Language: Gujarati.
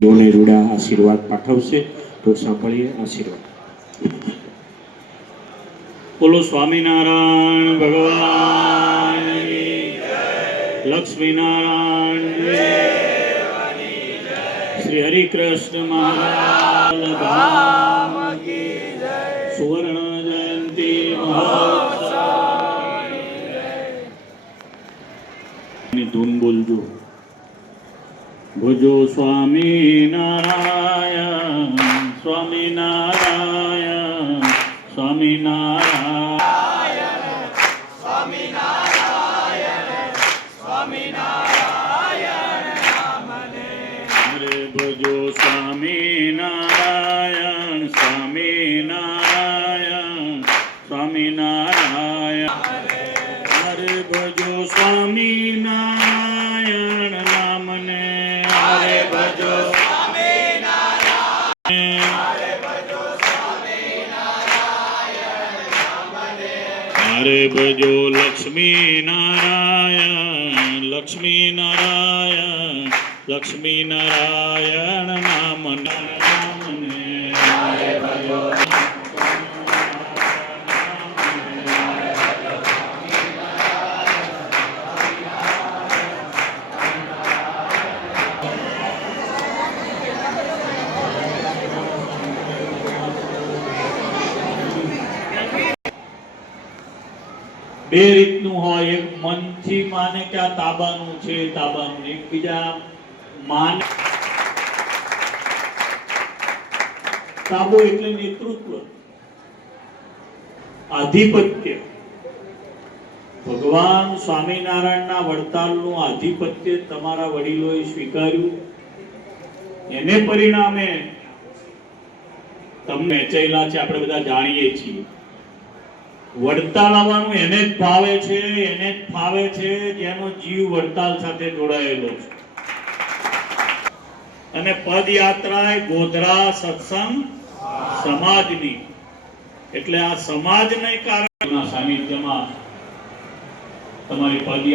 દોને રૂડા આશીર્વાદ પાઠવશે તો સાંભળીએ આશીર્વાદ બોલો સ્વામિનારાયણ ભગવાન લક્ષ્મીનારાયણ શ્રી હરિકૃષ્ણ મહારાજ ધામ સુવર્ણ જયંતિ મહોત્સવ ની ધૂન બોલજો ભજો સ્વામી નારાયણ સ્વામી નારાયણ સ્વામી નારાયણ. અરે ભજો સ્વામી નારાયણ સ્વામી નારાયણ સ્વામી નારાયણ. અરે ભજો સ્વામી નારાયણ. અરે ભજો અરે ભજો લક્ષ્મી નારાયણ લક્ષ્મી નારાયણ લક્ષ્મી નારાયણ નામ અરે ભજો બે રીતનું હોય. એક મનથી માને કે આ તાબાનું છે તાબાનું એક બીજા માને તાબો એટલે નેતૃત્વ. આધિપત્ય. ભગવાન સ્વામિનારાયણના વડતાલનું આધિપત્ય તમારા વડીલોએ સ્વીકાર્યું. એને પરિણામે તમને ચેલા છે. આપણે બધા જાણીએ છીએ. વડતાલ આવવાનું એને જ ભાવે છે, એને જ ફાવે છે જેનો જીવ વડતાલ સાથે જોડાયેલો છે. અને પદયાત્રા એ ગોધરા સત્સંગ સમાજની. એટલે આ સમાજને કારણે સાનિધ્યમાં તમારી પદયાત્રા